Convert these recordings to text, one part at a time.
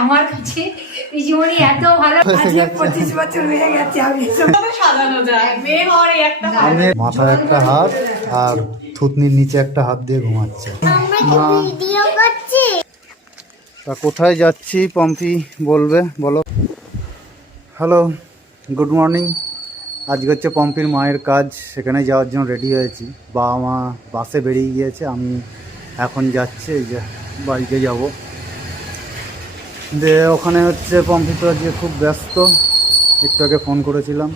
আমার কাছে পিসিমণি এত ভালো আজকে পঁচিশ বছর হয়ে গেছে আমি সাজানো যায়। মেয়ে হওয়ার একটা আমি মাথায় একটা হাত আর থুতনির নিচে একটা হাত দিয়ে ঘুমাচ্ছে। মা। তা কোথায় যাচ্ছি পম্পি বলবে বলো। Hello good morning. আজকে হচ্ছে পম্পির মায়ের কাজ সেখানে যাওয়ার জন্য রেডি হয়েছি। বাবা মা বাসে বেরিয়ে গিয়েছে আমি এখন যাচ্ছি এই যে বাড়িতে যাব। দিয়ে ওখানে হচ্ছে পম্পি তো আজকে খুব ব্যস্ত, একটু আগে ফোন করেছিলাম।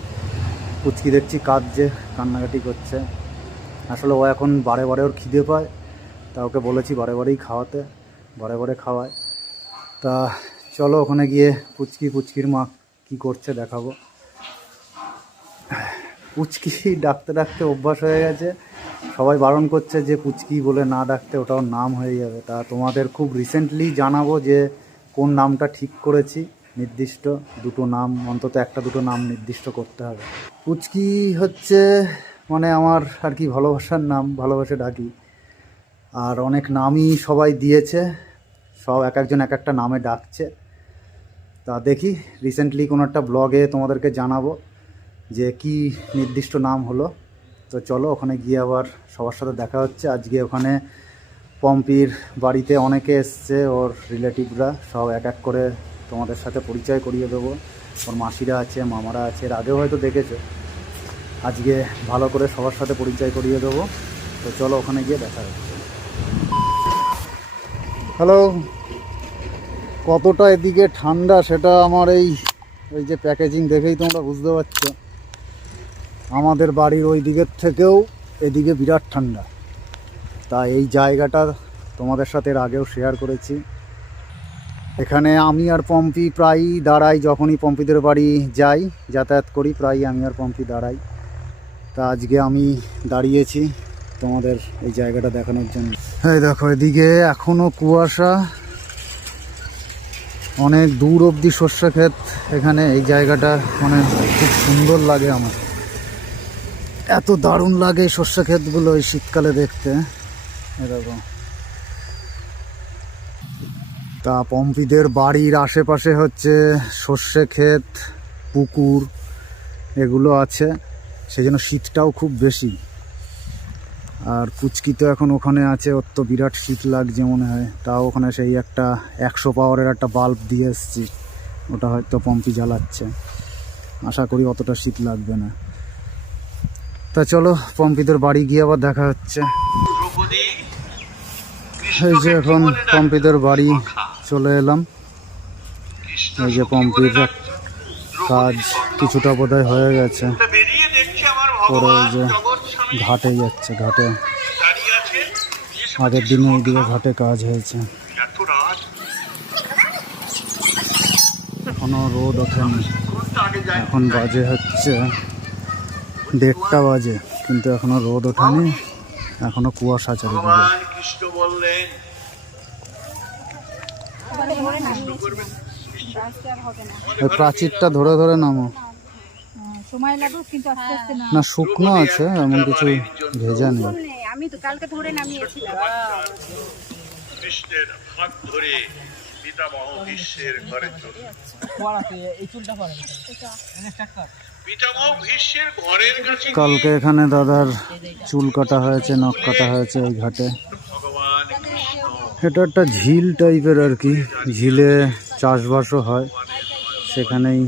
পুচকি দেখছি কাঁদছে, কান্নাকাটি করছে। আসলে ও এখন বারে বারে ওর খিদে পায়, তা ওকে বলেছি বারে বারেই খাওয়াতে, বারে বারে খাওয়ায়। তা চলো ওখানে গিয়ে পুচকি পুচকির মা কী করছে দেখাবো। পুচকি ডাকতে ডাকতে অভ্যাস হয়ে গেছে। সবাই বারণ করছে যে পুচকি বলে না ডাকতে ওটাও নাম হয়ে যাবে। তা তোমাদের খুব রিসেন্টলি জানাব যে কোন নামটা ঠিক করেছি, নির্দিষ্ট দুটো নাম, অন্তত একটা দুটো নাম নির্দিষ্ট করতে হবে। পুচকি হচ্ছে মানে আমার আর কি ভালোবাসার নাম, ভালোবাসে ডাকি। আর অনেক নামই সবাই দিয়েছে, সব এক একজন এক একটা নামে ডাকছে। তা দেখি রিসেন্টলি কোনো একটা ব্লগে তোমাদেরকে জানাব যে কি নির্দিষ্ট নাম হলো। তো চলো ওখানে গিয়ে আবার সবার সাথে দেখা হচ্ছে। আজকে ওখানে পম্পির বাড়িতে অনেকে এসছে, ওর রিলেটিভরা, সব এক এক করে তোমাদের সাথে পরিচয় করিয়ে দেবো। ওর মাসিরা আছে, মামারা আছে, এর আগেও হয়তো দেখেছ। আজকে ভালো করে সবার সাথে পরিচয় করিয়ে দেবো। তো চলো ওখানে গিয়ে দেখা হচ্ছে হ্যালো, কতটা এদিকে ঠান্ডা সেটা আমার এই ওই যে প্যাকেজিং দেখেই তোমরা বুঝতে পারছ। আমাদের বাড়ির ওই দিকের থেকেও এদিকে বিরাট ঠান্ডা। তা এই জায়গাটা তোমাদের সাথে এর আগেও শেয়ার করেছি। এখানে আমি আর পম্পি প্রায়ই দাঁড়াই যখনই পম্পিদের বাড়ি যাই, যাতায়াত করি, প্রায়ই আমি আর পম্পি দাঁড়াই। তা আজকে আমি দাঁড়িয়েছি তোমাদের এই জায়গাটা দেখানোর জন্য। এই দেখো, এদিকে এখনও কুয়াশা। অনেক দূর অবধি সর্ষে ক্ষেত। এখানে এই জায়গাটা মানে খুব সুন্দর লাগে আমার। এত দারুণ লাগে সর্ষে ক্ষেতগুলো এই শীতকালে দেখতে। তা পম্পিদের বাড়ির আশেপাশে হচ্ছে সর্ষে ক্ষেত, পুকুর এগুলো আছে। সেই জন্য শীতটাও খুব বেশি। আর কুচকি তো এখন ওখানে আছে, ওর তো বিরাট শীত লাগছে মনে হয়। তাও ওখানে সেই একটা একশো পাওয়ারের একটা বাল্ব দিয়ে এসছি। ওটা হয়তো পম্পি জ্বালাচ্ছে। আশা করি অতটা শীত লাগবে না। তা চলো, পম্পিদের বাড়ি গিয়ে আবার দেখা হচ্ছে। এই যে এখন পম্পিদের বাড়ি চলে এলাম। এই যে পম্পির কাজ কিছুটা বোধহয় হয়ে গেছে। পরে ওই যে ঘাটে যাচ্ছে, ঘাটে। আগের দিনে ওইদিকে ঘাটে কাজ হয়েছে। এখনও রোদ ওঠেনি। এখন বাজে হচ্ছে দেড়টা বাজে, কিন্তু এখনও রোদ ওঠেনি। এখনও কুয়াশা চারিদিকে। কৃষ্ণ বললেন প্রাচীরটা ধরে ধরে নামো। সময় লাগুক কিন্তু আস্তে আস্তে না না শুকনো আছে এমন কিছু ভেজা নেই। আমি তো কালকে ধরে নামিয়েছিলাম। কৃষ্ণের হাত ধরে পিতামহ ভীষ্মের ঘরে চলে ভীষ্মের ঘরের কাছে কালকে এখানে দাদার চুল কাটা হয়েছে নখ কাটা হয়েছে ওই ঘাটে। এটা একটা ঝিল টাইপের আর কি। ঝিলে চাষবাসও হয়। সেখানেই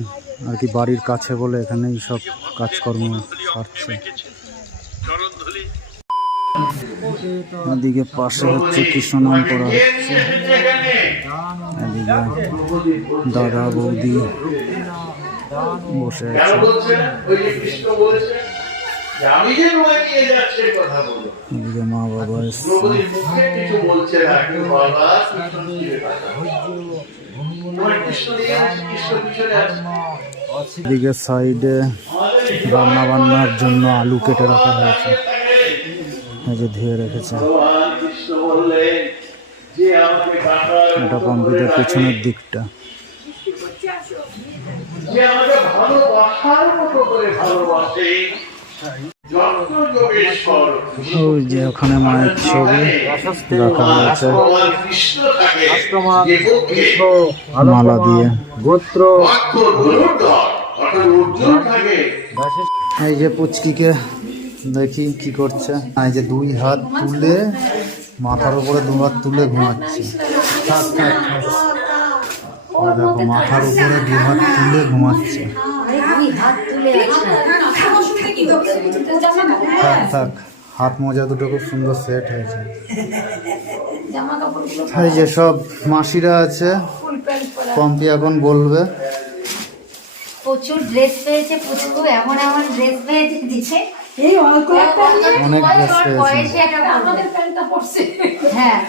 আর কি বাড়ির কাছে বলে এখানেই সব কাজকর্ম সারছে। এদিকে পাশে হচ্ছে কৃষ্ণনাম করা হচ্ছে। এদিকে দাদা বৌদি বসে আছে। এদিকে মা বাবা আছে। এদিকে সাইডে রান্না বান্নার জন্য আলু কেটে রাখা হয়েছে। যে ধুয়ে রেখেছে। এটা কম্পিউটার পেছনের দিকটা। যে আমাকে ভালোবাসার মতো করে ভালোবাসে ওই যে ওখানে মায়ের ছবি রাখা হয়েছে। মালা দিয়ে। গোত্র এই যে পুচকিকে দেখি কি করছে। এই যে দুই হাত তুলে মাথার উপরে দু হাত তুলে ঘুমাচ্ছে। থাক। এই দেখো মাথার উপরে দু হাত তুলে ঘুমাচ্ছে। থাক থাক হাত মোজা দুটো খুব সুন্দর সেট হয়েছে। এই যে সব মাসিরা আছে পম্পি এখন বলবে। প্রচুর ড্রেস পেয়েছে পুচকু এমন এমন ড্রেস পেয়েছে দিচ্ছে এই অল্প একটা অনেক dress পেয়েছে। বয়সে একটা পড়বে। প্যান্টটা পড়ছে হ্যাঁ।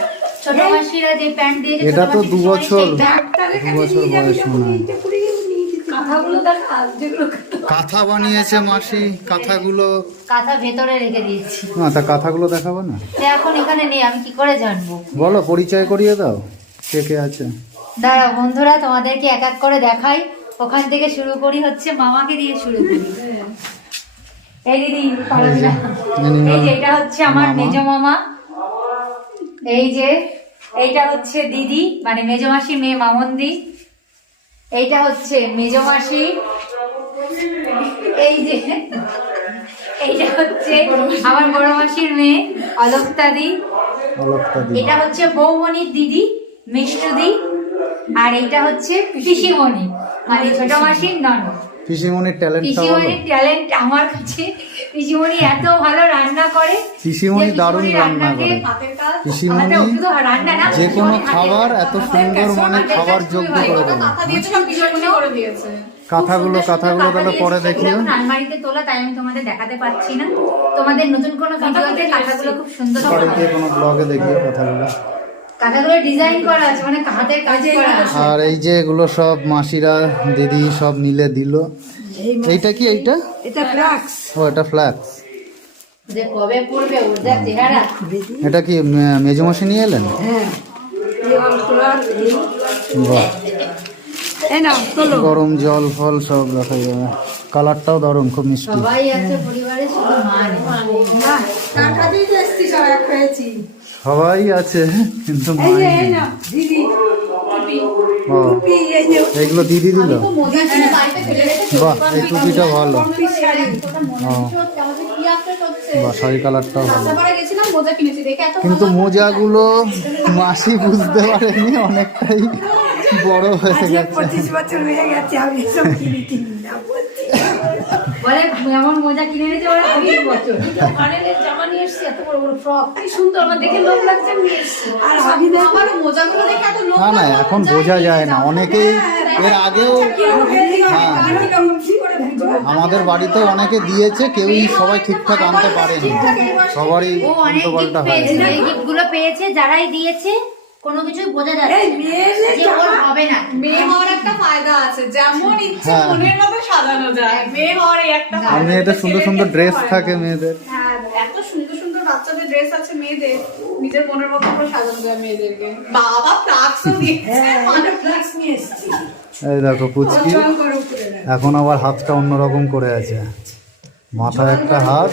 ছোট মাসিরা যে প্যান্ট দিয়েছে এটা তো দু বছর। দু বছর বয়স মনে হয়। কাঁথা। বানিয়েছে মাসি কাঁথাগুলো। কাঁথা ভেতরে রেখে দিয়েছি। না তা কাঁথাগুলো দেখাবো না? এখন এখানে নেই আমি কি করে জানব? বলো পরিচয় করিয়ে দাও কে কে আছে। দাঁড়াও বন্ধুরা তোমাদেরকে এক এক করে দেখাই। ওখান থেকে শুরু করি হচ্ছে মামাকে দিয়ে শুরু করি। এই দিদি এই যে এটা হচ্ছে আমার। মেজ মামা। এই যে এইটা হচ্ছে দিদি মানে মেজ মাসি মেয়ে মামন্দি। এইটা হচ্ছে মেজ মাসি। এই যে এইটা হচ্ছে আমার বড় মাসির মেয়ে অলক্তাদি এটা হচ্ছে বৌমণির দিদি মিষ্টুদি আর এইটা হচ্ছে পিসিমণি মানে ছোট মাসির ননদ। পিসিমণির ট্যালেন্টটা বলো। পিসিমণির ট্যালেন্ট আমার কাছে পিসিমণি এত ভালো রান্না করে পিসিমণি যে দারুণ রান্না করে। পিসিমণি যে কোনো খাবার এত সুন্দর মানে খাবার যোগ্য করে। দেবে। কাঁথাগুলো কাঁথাগুলো তাহলে পরে দেখিও। আলমারিতে তোলা তাই আমি তোমাদের দেখাতে পাচ্ছি না। তোমাদের নতুন কোনো ভিডিওতে কাঁথাগুলো খুব সুন্দর কোনো ব্লগে দেখিও কথাগুলো। কাঁথাগুলো ডিজাইন করা আছে মানে হাতের কাজ আর এই যে এগুলো সব মাসিরা দিদি সব নিলে দিল। এইটা কি এইটা? এটা ফ্লাক্স। ও এটা ফ্ল্যাক্স যে কবে পড়বে ওর যা চেহারা? এটা কি মে- মেজমাসি নিয়ে এলেন? হ্যাঁ। বাহ। গরম জল ফল সব রাখা যাবে। কালারটাও দারুণ খুব মিষ্টি। সবাই আছে পরিবারে শুধু মা নেই না কাঁথাতেই তো এসছি সব এক হয়েছি। সবাই আছে কিন্তু এই যে মাই এই নেই। না দিদি দিল রেখেছে বাহ এই টুপিটা ভালো। টুপি শাড়ি ও আমাদের কি আপডেট হচ্ছে। বাহ শাড়ি কালারটাও ভালো। রাস্তাপাড়ায় গেছিলাম মোজা কিনেছি দেখে এত কিন্তু মোজাগুলো মাসি বুঝতে পারেনি অনেকটাই বড় হয়ে আজকে গেছে। পঁচিশ বছর হয়ে গেছে আমি সব কিনে কিনি না। বলে এমন মজা কিনে এনেছে ওরা পঁচিশ বছর পানেলের জামা নিয়ে এসেছি এত বড় বড় ফ্রক কি সুন্দর আমার দেখে লোক লাগছে আমি নিয়ে এসেছি আর আমি আমার মোজাগুলো দেখে এত লোক না না এখন বোঝা যায় না অনেকেই এর আগেও হ্যাঁ। আমাদের বাড়িতেও অনেকে দিয়েছে কেউই সবাই ঠিকঠাক আনতে পারেনি সবারই উল্টো পাল্টা হয় গিফটগুলো পেয়েছে যারাই দিয়েছে কোনো কিছুই বোঝা যাচ্ছে মেয়ে যে ওর হবে না। মেয়ে হওয়ার একটা ফায়দা আছে যেমন ইচ্ছে হ্যাঁ। মনের মতো সাজানো যায় মেয়ে হওয়ার একটা ফায়দা মেয়েদের সুন্দর সুন্দর ড্রেস থাকে মেয়েদের। হ্যাঁ এত সুন্দর সুন্দর বাচ্চাদের ড্রেস আছে মেয়েদের নিজের মনের মতো করে সাজানো যায় মেয়েদেরকে। বাবা ফ্লাক্সও দিয়েছে মানে ফ্লাক্স নিয়ে এসেছি। এই দেখো পুচকি। এখন আবার হাতটা অন্যরকম করে আছে। মাথায় একটা হাত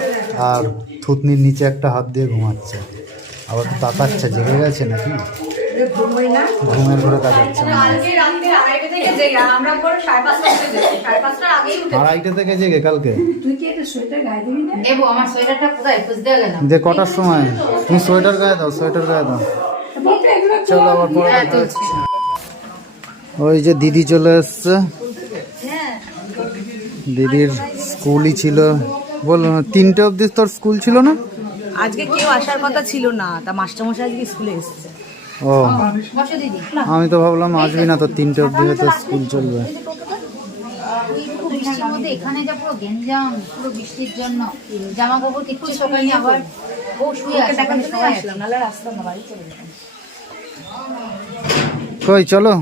আর থুতনির নিচে একটা হাত দিয়ে ঘুমাচ্ছে। আবার তো তাকাচ্ছে জেগে গেছে নাকি? ঘুমের ঘরে তাকাচ্ছে না। কালকে রাত্রে আড়াইটে থেকে জেগে কালকে? তুই কি একটা সোয়েটার গায়ে দিবি না? দেবো আমার সোয়েটারটা কোথায়? খুঁজতে গেলাম। যে কটার সময়? তুমি সোয়েটার গায়ে দাও সোয়েটার গায়ে দাও। চলো আবার পরে হ্যাঁ। ওই যে দিদি চলে এসছে। দিদির স্কুলই ছিল। বল তিনটে অবধি তোর স্কুল ছিল না? আজকে কেউ আসার কথা ছিল না। তা মাস্টারমশাই আজকে স্কুলে এসেছে। ও। আমি তো ভাবলাম আসবি না তো তিনটে অবধি হয়তো স্কুল চলবে। পুরো বৃষ্টির মধ্যে এখানে যা পুরো গেঞ্জাম পুরো বৃষ্টির জন্য জামা কাপড় কিচ্ছু শোকায়নি আবার ও শুয়ে আছে দেখার ওখানে জন্য সবাই আছে। আসলাম নাহলে রাস্তা না বাড়ি চলে যেতাম কই চলো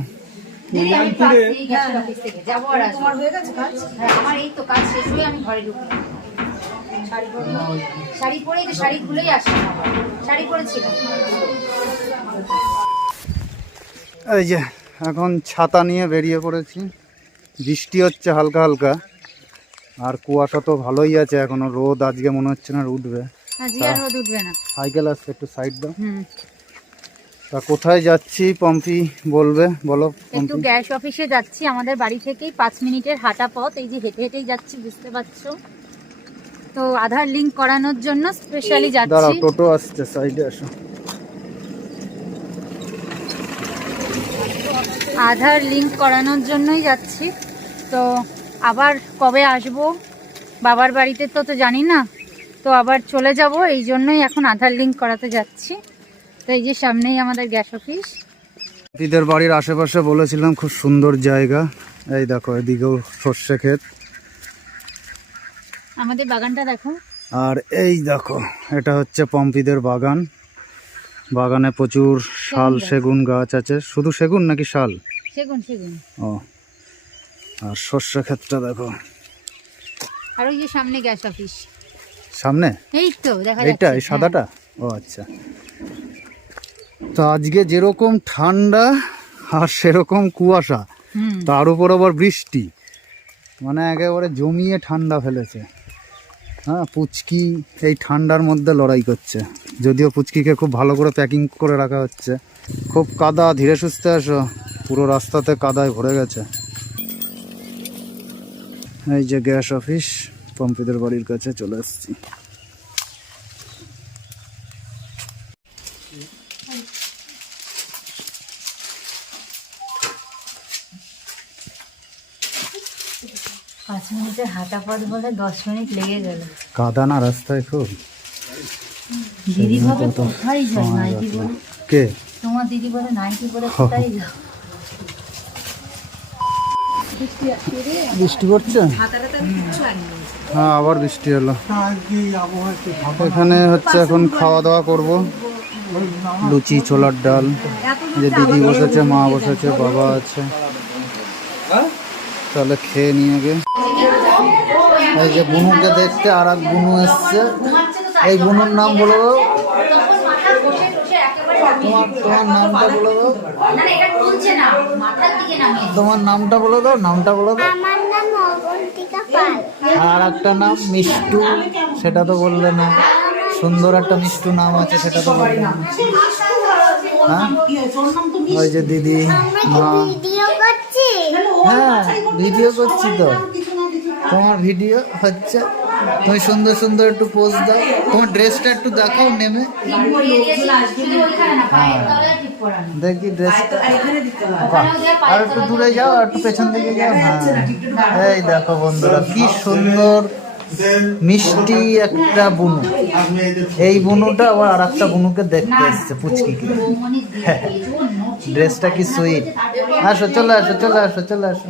হয়ে গেছে কাজ? হ্যাঁ, আমার এই তো কাজ শেষ হয়ে আমি ঘরে ঢুকলাম। শাড়ি পরলাম শাড়ি পরেই তো শাড়ি খুলেই শাড়ি পরেছিলাম। এই যে এখন ছাতা নিয়ে বেরিয়ে পড়েছি। বৃষ্টি হচ্ছে হালকা হালকা। আর কুয়াশা তো ভালোই আছে এখনও। রোদ আজকে মনে হচ্ছে না উঠবে। সাইকেল আসছে একটু সাইড দাও। তা কোথায় যাচ্ছি পম্পি বলবে? বলো একটু গ্যাস অফিসে যাচ্ছি। আমাদের বাড়ি থেকেই পাঁচ মিনিটের হাঁটা পথ। এই যে হেঁটে হেঁটেই যাচ্ছি বুঝতে পারছ? তো আধার লিংক করানোর জন্য স্পেশালি যাচ্ছি। দাঁড়াও টোটো আসছে সাইডে আসো। আধার লিংক করানোর জন্যই যাচ্ছি। তো আবার কবে আসব? বাবার বাড়িতে তো তো জানি না। তো আবার চলে যাব এই জন্যই এখন আধার লিংক করাতে যাচ্ছি। তো এই যে সামনেই আমাদের গ্যাস অফিস। দিদের বাড়ির আশেপাশে বলেছিলাম খুব সুন্দর জায়গা। এই দেখো এদিকেও সর্ষে ক্ষেত। আমাদের বাগানটা দেখো। আর এই দেখো এটা হচ্ছে পম্পিদের বাগান। বাগানে প্রচুর শাল সেগুন গাছ। আছে। শুধু সেগুন নাকি শাল? সেগুন সেগুন। ও। আর সর্ষে ক্ষেতটা দেখো। আর ওই যে সামনে গ্যাস অফিস। সামনে? এই তো দেখা এইটা এই সাদাটা? ও আচ্ছা। তো আজকে যেরকম ঠান্ডা আর সেরকম কুয়াশা তার উপর আবার বৃষ্টি। মানে একেবারে জমিয়ে ঠান্ডা ফেলেছে। হ্যাঁ পুচকি এই ঠান্ডার মধ্যে লড়াই করছে। যদিও পুচকিকে খুব ভালো করে প্যাকিং করে রাখা হচ্ছে। খুব কাদা, ধীরে সুস্থে আসো পুরো রাস্তাতে কাদায় ভরে গেছে। এই যে গ্যাস অফিস, পম্পিদের বাড়ির কাছে চলে এসেছি। হাঁটা পথ বলে দশ মিনিট লেগে গেল। কাদা না রাস্তায় খুব। দিদি ভাবে কোথায় যায়? নাইটি বলে কে? তোমার দিদি বলে নাইটি বলে কোথায় যাও? বৃষ্টি পড়ছে? হ্যাঁ আবার বৃষ্টি হলো। এখানে হচ্ছে এখন খাওয়া দাওয়া করব। লুচি ছোলার ডাল। যে দিদি বসেছে মা বসেছে বাবা আছে। তাহলে খেয়ে নিয়ে গে এই যে বুনুকে দেখতে আর এক বুনু এসছে। এই বুনুর নাম বলো তো। তোমার নামটা বলো তো। তোমার নামটা বলে দাও নামটা বলে দাও আর একটা নাম মিষ্টু সেটা তো বললে না। সুন্দর একটা মিষ্টু নাম আছে সেটা তো বললে না। হ্যাঁ? ওই যে দিদি মা। হ্যাঁ ভিডিও করছি তো। তোমার ভিডিও হচ্ছে, তুমি সুন্দর সুন্দর একটু পোজ দাও। তোমার ড্রেসটা একটু দেখাও, নেমে। হ্যাঁ। দেখি ড্রেসটা আর একটু দূরে যাও, আর একটু পেছন দিকে যাও। হ্যাঁ। এই দেখো বন্ধুরা, কি সুন্দর মিষ্টি একটা বুনু। এই বুনুটা আবার আর একটা বুনুকে দেখতে এসছে, পুচকিকে। ড্রেসটা কি সুইট আসো, চলে আসো চলে আসো চলে আসো।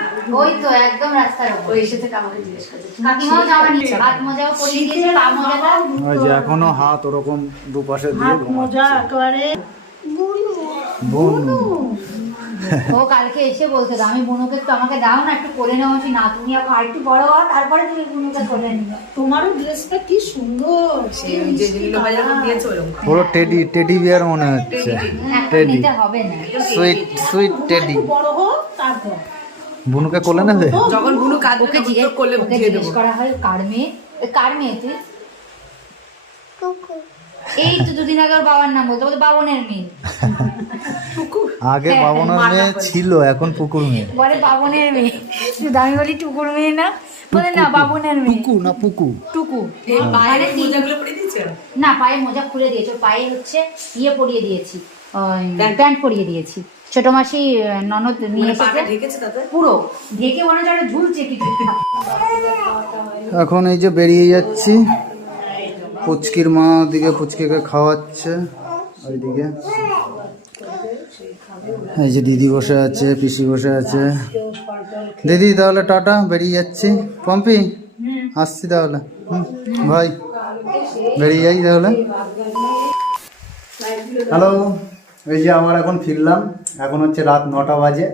ওই তো একদম রাস্তার উপর। এসে থেকে আমাকে জিজ্ঞেস করছে কাকিমাও জামা নিচ্ছে হাত মোজাও পরিয়ে দিয়েছে পা মোজাটা ওই যে এখনও হাত ওরকম দুপাশে দিয়ে ঘুমাচ্ছে। বুনু ও কালকে এসে বলছে আমি বুনুকে একটু আমাকে দাও না একটু করে নেওয়া উচিত না তুমি আর একটু বড় হও তারপরে তুমি বুনুকে করে নিবে তোমারও ড্রেসটা কি সুন্দর পুরো টেডি টেডি বিয়ার মনে হচ্ছে। টেডি হবে না। সুইট সুইট টেডি বড় হোক তারপর। বুনুকে কোলে নেবে? ওকে জিজ্ঞেস করলে ওকে জিজ্ঞেস করা হয় কার মেয়ে কার মেয়ে তুই এই তো দুদিন আগে ওর বাবার নাম বলতো বলতো বাবনের মেয়ে। আগে বাবনের মেয়ে ছিল এখন পুকুর মেয়ে। বলে বাবনের মেয়ে। শুধু আমি বলি টুকুর মেয়ে না? বলে না বাবনের মেয়ে। পুকু না পুকু? টুকু। পায়ে না পায়ে মোজা খুলে দিয়েছে। পায়ে হচ্ছে ইয়ে পরিয়ে দিয়েছি প্যান্ট পরিয়ে দিয়েছি। ছোট মাসি ননদ নিয়ে এসেছে। পুরো। ঢেকে মনে হচ্ছে ঝুলছে কিছু। এখন এই যে বেরিয়ে যাচ্ছি পুচকির মা ওদিকে পুচকিকে খাওয়াচ্ছে ওইদিকে। এই যে দিদি বসে আছে পিসি বসে আছে। দিদি তাহলে টাটা বেরিয়ে যাচ্ছি। পম্পি আসছি তাহলে। হুম, ভাই বেরিয়ে যাই তাহলে। হ্যালো। এই যে আবার এখন ফিরলাম, এখন হচ্ছে রাত নটা বাজে।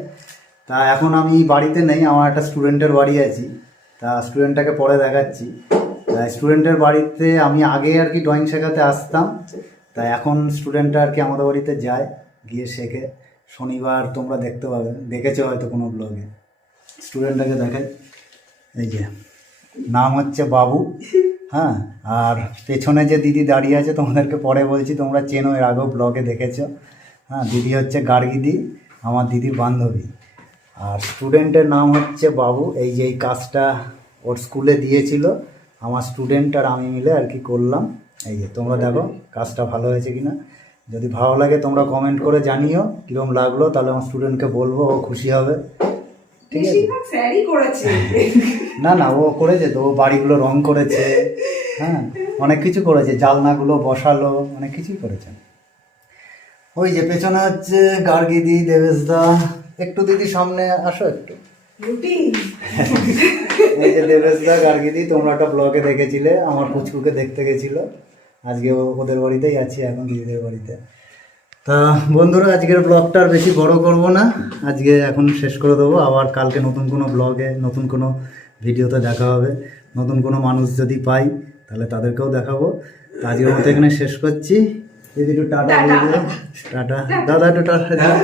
তা এখন আমি বাড়িতে নেই, আমার একটা স্টুডেন্টের বাড়ি আছি। তা স্টুডেন্টটাকে পরে দেখাচ্ছি। তা স্টুডেন্টের বাড়িতে আমি আগে আর কি ড্রয়িং শেখাতে আসতাম। তা এখন স্টুডেন্টটা আর কি আমাদের বাড়িতে যায়, গিয়ে শেখে। শনিবার তোমরা দেখতে পাবে, দেখেছ হয়তো কোনো ব্লগে স্টুডেন্টটাকে দেখে এই যে, নাম হচ্ছে বাবু হ্যাঁ? আর পেছনে যে দিদি দাঁড়িয়ে আছে, তোমাদেরকে পরে বলছি, তোমরা চেনো, এর আগেও ব্লগে দেখেছ। হ্যাঁ দিদি হচ্ছে গার্গিদি আমার দিদির বান্ধবী। আর স্টুডেন্টের নাম হচ্ছে বাবু এই যে এই কাজটা ওর স্কুলে দিয়েছিল আমার স্টুডেন্ট আর আমি মিলে আর কি করলাম। এই যে তোমরা দেখো কাজটা ভালো হয়েছে কি না যদি ভালো লাগে তোমরা কমেন্ট করে জানিও কীরকম লাগল তাহলে আমার স্টুডেন্টকে বলব ও খুশি হবে। ঠিক আছে? না না ও করেছে তো ও বাড়িগুলো রং করেছে। হ্যাঁ অনেক কিছু করেছে জালনাগুলো বসালো অনেক কিছুই করেছে। ওই যে পেছনে হচ্ছে গার্গিদি দেবেশদা। একটু দিদি সামনে আসো একটু। এই যে দেবেশদা গার্গিদি তোমরা একটা ব্লগে দেখেছিলে আমার পুচকুকে দেখতে গেছিল। আজকে ওদের বাড়িতেই আছি এখন দিদিদের বাড়িতে। তা বন্ধুরা আজকের ব্লগটা আর বেশি বড় করব না। আজকে এখন শেষ করে দেবো। আবার কালকে নতুন কোনো ব্লগে নতুন কোনো ভিডিওতে দেখা হবে। নতুন কোনো মানুষ যদি পাই তাহলে তাদেরকেও দেখাবো। আজকের মতো এখানে শেষ করছি। দিদি একটু টাটা দিয়ে টাটা। দাদা একটু টাটা। দিও।